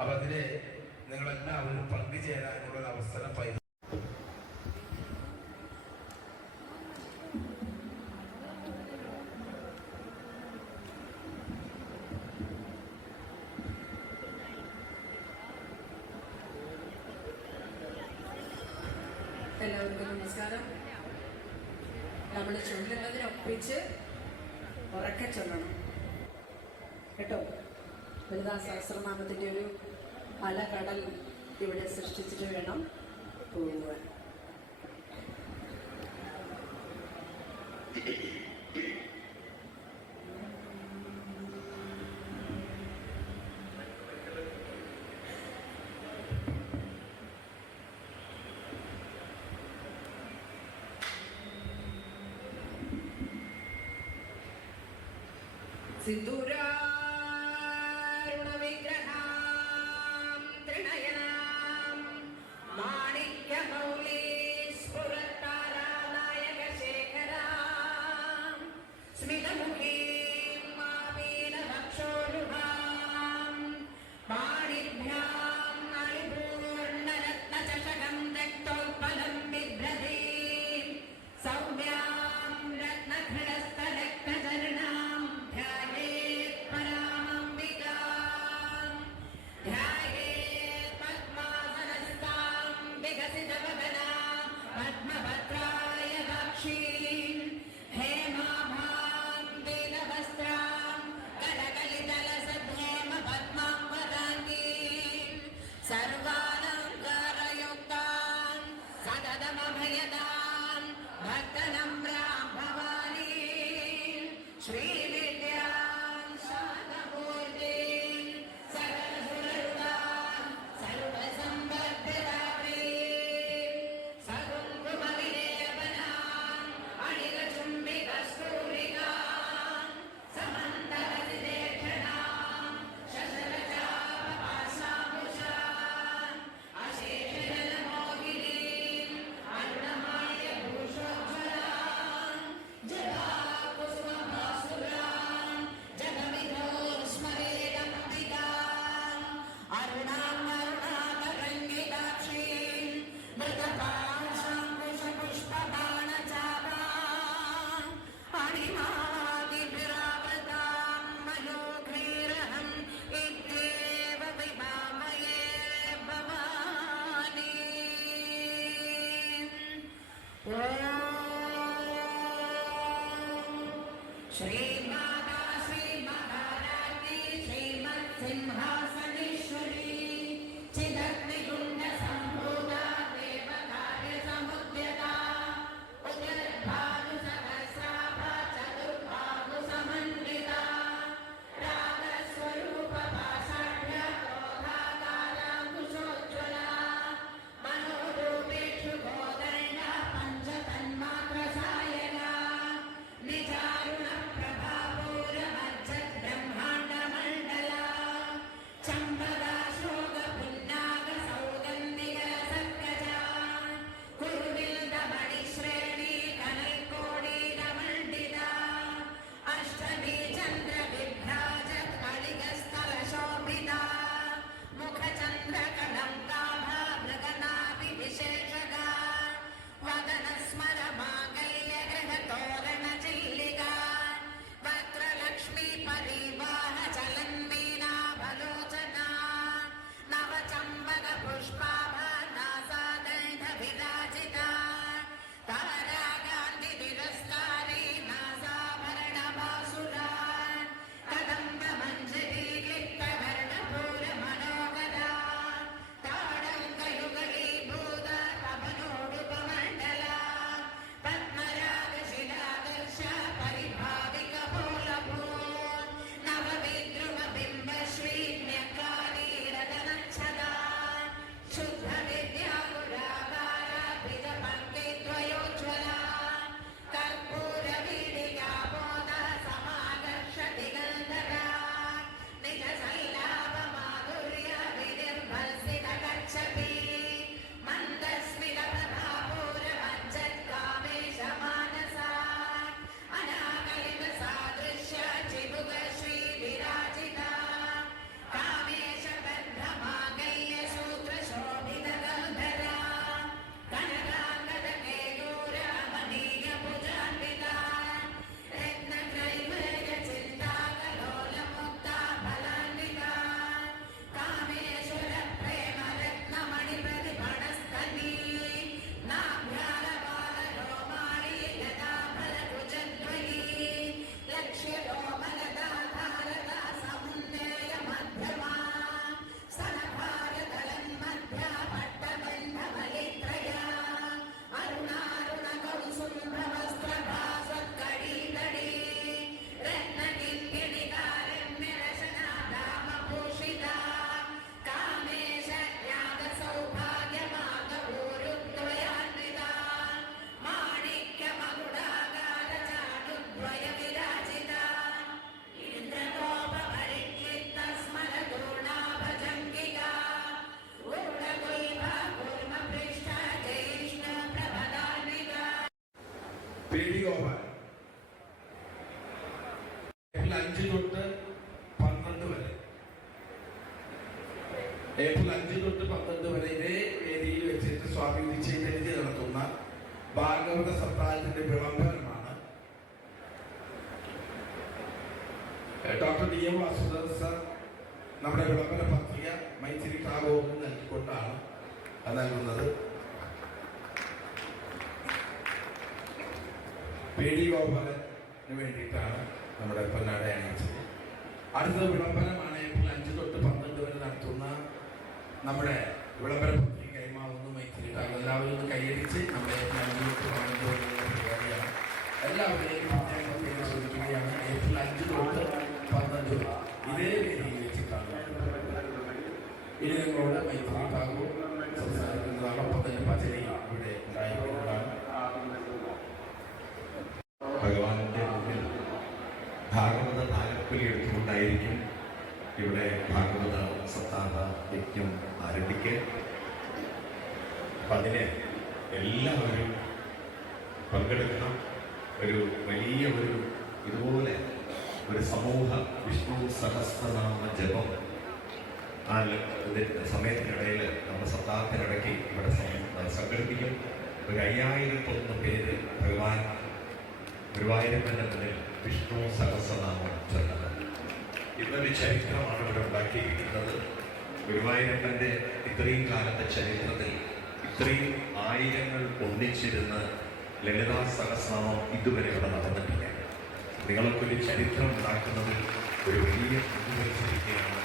അപ്പൊ അതില് നിങ്ങളെല്ലാവരും പങ്കുചേരാനുള്ള അവസരം പൈസ എല്ലാവർക്കും നമസ്കാരം. നമ്മൾ ചൊല്ലുന്നതിനൊപ്പിച്ച് ഉറക്കെ ചൊല്ലണം കേട്ടോ. ലളിതാ സഹസ്രനാമത്തിൻ്റെ ഒരു അലകടൽ ഇവിടെ സൃഷ്ടിച്ചിട്ട് വേണം പോകുവാൻ. സിന്ദൂരാരുണവിഗ്രഹാം ത്രിനയനാം മാണിക്യമൗലി സ്ഫുരത്താരാനായകശേഖരാം സ്മിതമുഖീം മാപീനഭക്ഷോരുഹാം പാണിഭ്യാം നളിപൂർണരത്നചഷകം രക്തോത്പലം ബിഭ്രതീം സൗമ്യാം രത്നഘടസ്ഥരക്തചരണാം ധ്യായേത് പരാമംബികാം വേണുഗോപാൽ ഏപ്രിൽ 5 തൊട്ട് 12 വരെ ഇതേ വേദിയിൽ വെച്ചിട്ട് സ്വാമി നിശ്ചയിച്ച് നടത്തുന്ന ഭാഗവത സപ്താഹത്തിന്റെ വിളംബരമാണ് ഡോക്ടർ DM വാസുദേവ സർ നമ്മുടെ വിളംബര പത്രിക മൈത്രി ടാഗോറിന് നൽകിക്കൊണ്ടാണ് നൽകുന്നത്. വേണുഗോപാലന് വേണ്ടിയിട്ടാണ് നമ്മുടെ പൊന്നാട അണിയിച്ചത്. അടുത്ത വിളംബരമാണ് ഏപ്രിൽ 5 തൊട്ട് 12 വരെ നടത്തുന്ന നമ്മുടെ വിളംബര പത്രിക കൈമാവുന്നു മൈത്രി ടാഗോർ. എല്ലാവരും ഒന്ന് കൈയടിച്ച് നമ്മുടെ ഏപ്രിൽ 5 തൊട്ട് 12 വരെയുള്ള പരിപാടിയാണ്. എല്ലാവരെയും പ്രത്യേകം ശ്രദ്ധിക്കുകയാണ്. ഏപ്രിൽ 5 തൊട്ട് 12 വരെ ഇതേ വേദിയിൽ വെച്ചിട്ടാണ്. ഇനി നിങ്ങളോട് മൈത്രി ടാഗോർ സംസാരിക്കുന്നതാണ്. ഒപ്പം തന്നെ പചരി ഇവിടെ ഉണ്ടായിരിക്കുന്നതാണ്. ഭഗവാന്റെ മുന്നിൽ ഭാഗവത താലപ്പൊലി എടുത്തുകൊണ്ടായിരിക്കും ഇവിടെ ഭാഗവത സപ്താഹ യജ്ഞം ആരംഭിക്കുക. അപ്പം അതിന് എല്ലാവരും പങ്കെടുക്കണം. ഒരു വലിയ ഇതുപോലെ ഒരു സമൂഹ വിഷ്ണു സഹസ്രനാമ ജപം സമയത്തിനിടയിൽ നമ്മുടെ സപ്താഹത്തിനിടയ്ക്ക് ഇവിടെ സംഘടിപ്പിക്കും. ഒരു 5001 പേര് ഗുരുവായൂരപ്പൻ്റെ മുന്നിൽ വിഷ്ണു സഹസ്രനാമം ചൊല്ലുന്നത്. ഇന്നൊരു ചരിത്രമാണ് ഇവിടെ ഉണ്ടാക്കിയിരിക്കുന്നത്. ഗുരുവായൂരപ്പൻ്റെ ഇത്രയും കാലത്തെ ചരിത്രത്തിൽ ഇത്രയും ആയിരങ്ങൾ ഒന്നിച്ചിരുന്ന് ലളിതാ സഹസ്രനാമം ഇതുവരെ ഇവിടെ നടന്നിട്ടില്ല. നിങ്ങൾക്കൊരു ചരിത്രം ഉണ്ടാക്കുന്നതിൽ ഒരു വലിയ പങ്കുവഹിച്ചിരിക്കുകയാണ്.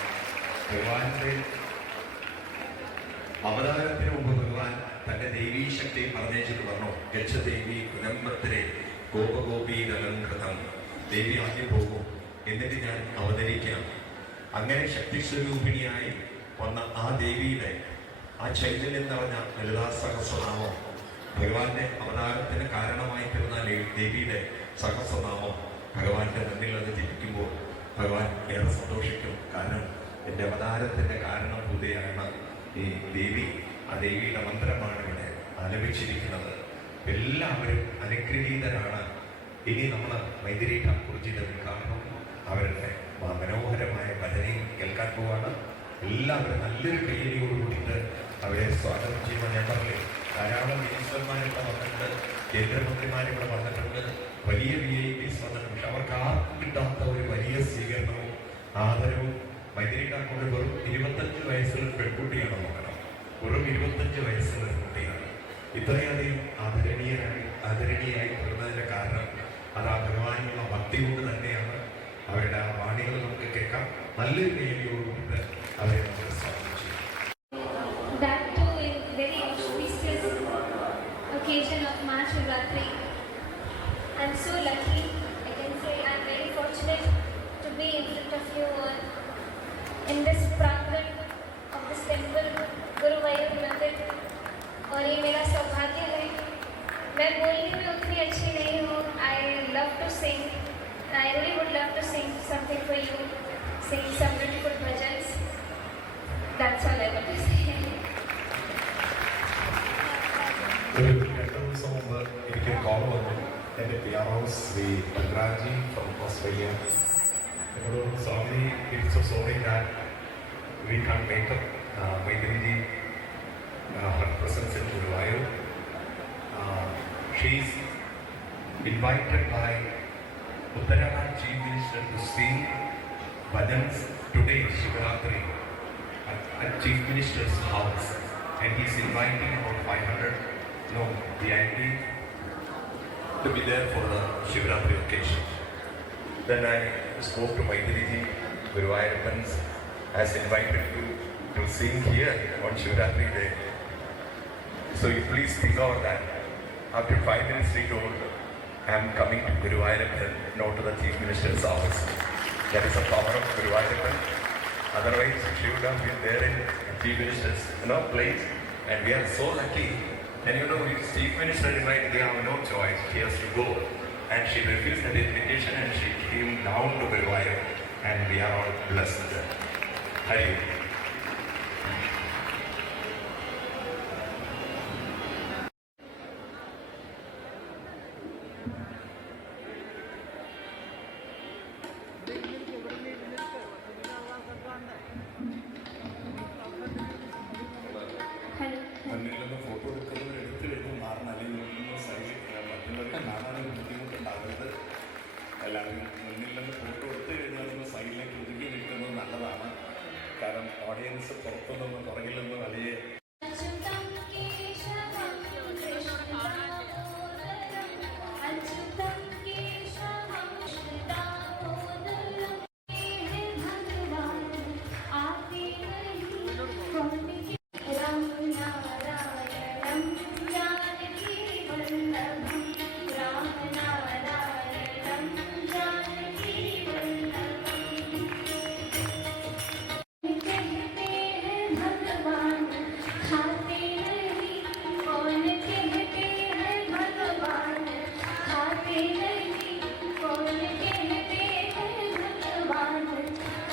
ഭഗവാന്റെ അവതാരത്തിന് മുമ്പ് ഭഗവാൻ തന്റെ ദൈവീ ശക്തി പറഞ്ഞേച്ചിട്ട് പറഞ്ഞു, ഗച്ഛദേവി കുലംബത്തിലെ ഗോപഗോപീരലങ്കൃതം. ദേവി ആദ്യം പോകും, എന്നിട്ട് ഞാൻ അവതരിക്കാം. അങ്ങനെ ശക്തിസ്വരൂപിണിയായി വന്ന ആ ദേവിയുടെ ആ ചൈതന്യം നിറഞ്ഞ ലളിതാ സഹസ്രനാമം, ഭഗവാന്റെ അവതാരത്തിന് കാരണമായി തീർന്ന ദേവിയുടെ സഹസ്രനാമം ഭഗവാന്റെ മുന്നിൽ അത് ജപിക്കുമ്പോൾ ഭഗവാൻ ഏറെ സന്തോഷിക്കും. കാരണം എൻ്റെ അവതാരത്തിൻ്റെ കാരണഭൂതയാണ് ഈ ദേവി. ആ ദേവിയുടെ മന്ത്രമാണ് ഇവിടെ ആലപിച്ചിരിക്കുന്നത്. എല്ലാവരും അനുഗ്രഹീതരാണ്. ഇനി നമ്മൾ മൈഥിലി ഠാക്കൂർജിയുടെ ഉദ്ഘാടനം അവരുടെ മനോഹരമായ ഭജനയും കേൾക്കാൻ പോവാണ്. എല്ലാവരും നല്ലൊരു കയ്യടിയോട് കൂടിയിട്ട് അവരെ സ്വാഗതം ചെയ്യുമ്പോൾ ഞാൻ പറഞ്ഞില്ലേ, ധാരാളം മിനിസ്റ്റർമാരിവിടെ വന്നിട്ടുണ്ട്, കേന്ദ്രമന്ത്രിമാരിവിടെ വന്നിട്ടുണ്ട്, വലിയ VIPs വന്നിട്ടുണ്ട്. പക്ഷെ അവർക്ക് ആർക്കും കിട്ടാത്ത ഒരു വലിയ സ്വീകരണവും ആദരവും മൈഥിലി ഠാക്കൂർ വെറും 25 വയസ്സുള്ള പെൺകുട്ടിയാണ് നോക്കണം. വെറും 25 വയസ്സുള്ള കുട്ടിയാണ്. ഇത്രയധികം ആദരണീയായി തീർന്നതിൻ്റെ കാരണം അത് ആ ഭഗവാനുള്ള ഭക്തി കൊണ്ട് തന്നെയാണ്. അവരുടെ ആ വാണികൾ നമുക്ക് കേൾക്കാം. നല്ലൊരു കയ്യടിയോടുകൂടി അവരെ നമുക്ക് സ്വാഗതം ചെയ്യും. Occasion of Mahashivratri. I'm so lucky. I can say I'm very fortunate to be in front of you all in this प्रांगण of this temple, गुरुवायूर मंदिर. और ये मेरा सौभाग्य है. मैं बोलने में उतनी अच्छी नहीं हूँ. I love to sing. I really would love to sing something for you. Sing some beautiful bhajans. That's all I want to say. ഒരു 2 ദിവസം മുമ്പ് എനിക്ക് കോൾ വന്നു. എൻ്റെ PRO Shri Palraji from Australia എന്നോട്, Swami, it's so sorry that we can make up Maithili her presence in Guruvayur. She is invited by Uttarakhand Chief Minister to sing bhajans today, Shivratri, at Chief Minister's house, and he is inviting about 500 VIP to be there for the Shivratri occasion. Then I spoke to Maithili, Guruvayurappan has invited you to sing here on Shivratri day. So you please think over that. After 5 minutes he told, I am coming to Guruvayurappan, not to the Chief Minister's office. That is the power of Guruvayurappan. Otherwise she would have been there in Chief Minister's place. And we are so lucky. And if Chief Minister invited, they have no choice. She has to go. And she refused the invitation and she came down to Guruvayur. And we are all blessed. Hari. Dance പുറത്തുനിന്ന് പുറകിലൊന്നും അലിയെ അച്യുതം കേശവം കൃഷ്ണദാമോദരം അച്യുതം കേശവം കൃഷ്ണദാമോദരം हे भगवान आते नहीं कौन के राम नारायणं जानकी वल्लभं राम नारायणं जानकी वल्लभं कहते हैं भगवान खाते नहीं कौन कहते हैं भगवान खाते नहीं कौन कहते हैं भगवान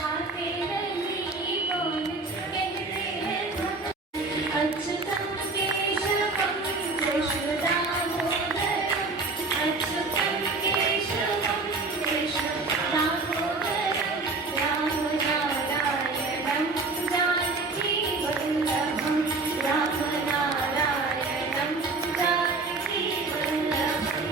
खाते नहीं कौन कहते हैं भगवान अच्युतं केशवं कृष्णदामोदरं अच्युतं केशवं कृष्णदामोदरं राम नारायणं जानकी वल्लभं राम नारायणं जानकी वल्लभम्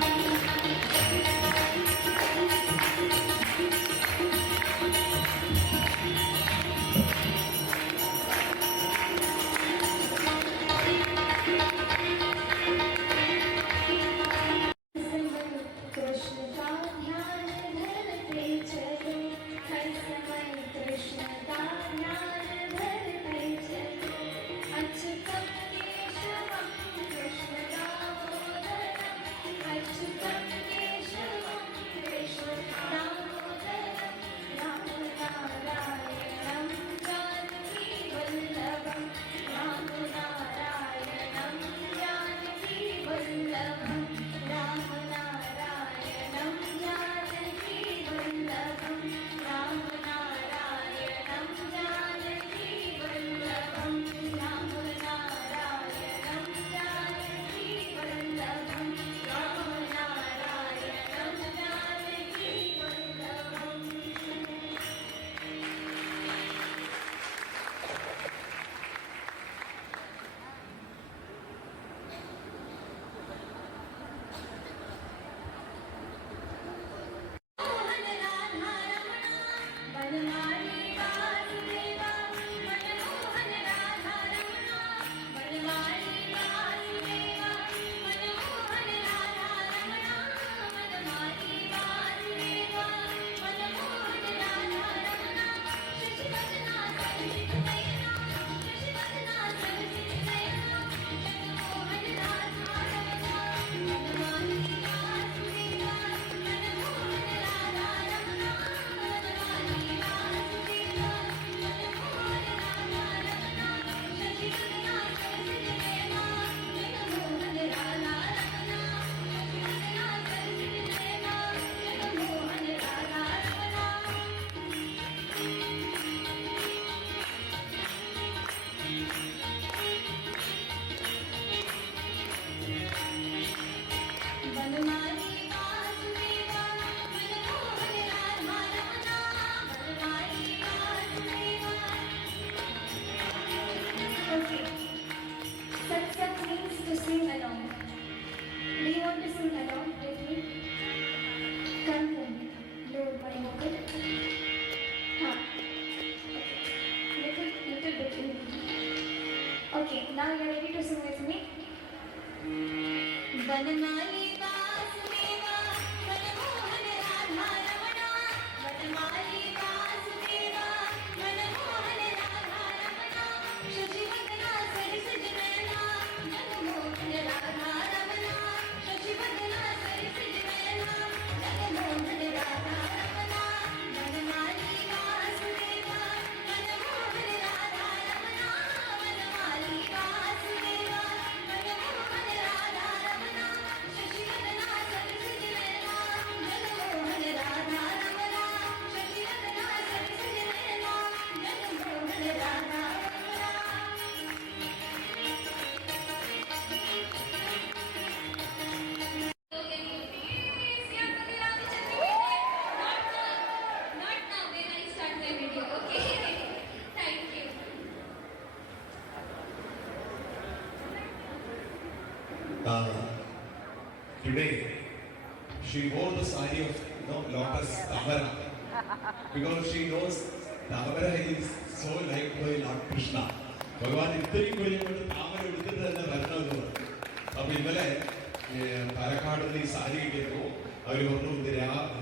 कृष्ण का ध्यान धरते चलो हर समय कृष्ण का ध्यान धरते चलो अच्युतं केशवं कृष्ण दामोदरं अच्युतं केशवं कृष्ण दामोदरं राम नारायणं जानकी वल्लभं राम नारायणं जानकी वल्लभं राम नारायणं जानकी वल्लभं राम नारायणं जानकी वल्लभं राम नारायणं जानकी वल्लभं राम नारायणं Janaki वल्लभम् Mohan Radha Ramana Banmali Vasudeva Manmohan Radha Ramana Banmali Vasudeva Manmohan Radha Ramana Banmali Vasudeva Manmohan Radha Ramana शशिवदना सरसिज Naina शशिवदना सरसिज Naina Jagmohan Radha Ramana Banmali Vasudeva Manmohan Radha Ramana Banmali Vasudeva Manmohan Radha Ramana शशिवदना सरसिज Naina Jagmohan Radha Ramana शशिवदना सरसिज Naina Jagmohan Radha Ramana Banmali Vasudeva Manmohan Radha Ramana Banmali Vasudeva Okay. Satsang means to sing along. Do you want to sing along with me? Come then. Lower my vocal. Huh. Okay. Little bit in. Okay. Now you're ready to sing with me? Banmali Vasudeva Manmohan Radha Ramana Banmali Vasudeva Manmohan Radha Ramana शशिवदना सरसिज Naina Jagmohan Radha Ramana शशिवदना सरसिज Naina Jagmohan Radha Ramana Banmali Vasudeva Manmohan Radha Ramana Banmali Vasudeva Manmohan Radha Ramana शशिवदना सरसिज Naina Jagmohan Radha Ramana शशिवदना सरसिज Naina Jagmohan Radha Not now when I start my video, okay? Thank you. Today, she wore the sari of lotus Tamara because she knows Tamara is so liked by Lord Krishna. ഭഗവാൻ ഇത്രയും കൊല്ലുകൊണ്ട് താമര എടുത്തിട്ട് തന്നെ വരണമെന്ന് പറഞ്ഞു. അപ്പൊ ഇന്നലെ പാലക്കാട് നിന്ന് ഈ സാരി കിട്ടിയപ്പോൾ അവർ പറഞ്ഞു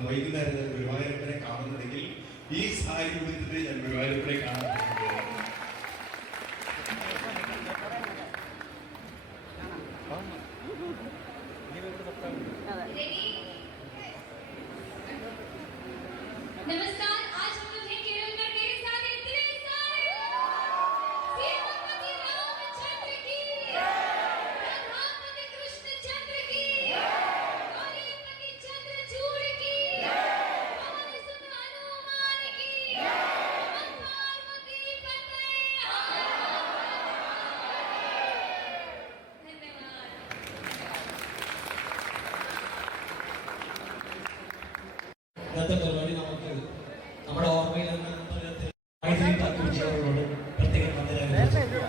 വൈകുന്നേരം ഞാൻ ഗുരുവായൂരപ്പനെ കാണുന്നുണ്ടെങ്കിൽ ഈ സാരി എടുത്തിട്ട് ഞാൻ ഗുരുവായൂരപ്പനെ കാണാൻ नमस्कार, आज हम लोग हैं केरल में, मेरे साथ इतने सारे सीतापति रामचंद्र की, प्रधानमंत्री कृष्णचंद्र की, गौरीपति चंद्रचूड़ की, पवन सुत हनुमान की, नमः पार्वती पते। धन्यवाद। ഇന്നത്തെ പരിപാടി നമുക്ക് നമ്മുടെ ഓർമ്മയിൽ മൈത്രിയോട് പ്രത്യേകം നന്ദി രേഖപ്പെടുത്തുന്നു.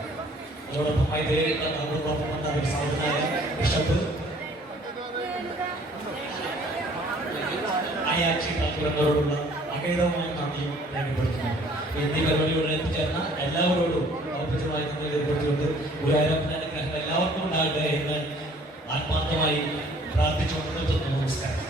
അതോടൊപ്പം മൈത്രിയിൽ നമ്മളോടൊപ്പം വന്ന ഒരു സാധുനായ ബിഷപ്പ് ആയാക്ഷി താക്കൂരങ്ങളോടുള്ള അകേതമായ നന്ദിയും രേഖപ്പെടുത്തുന്നു. എന്നീ പരിപാടിയോട് എത്തിച്ചേർന്ന എല്ലാവരോടും ഔപചാരികമായി നന്ദി രേഖപ്പെടുത്തിക്കൊണ്ട് ഗുരുവായൂരപ്പന്റെ അനുഗ്രഹം എല്ലാവർക്കും ഉണ്ടാകട്ടെ എന്ന് ആത്മാർത്ഥമായി പ്രാർത്ഥിച്ചുകൊണ്ട് നിർത്തുന്നു. നമസ്കാരം.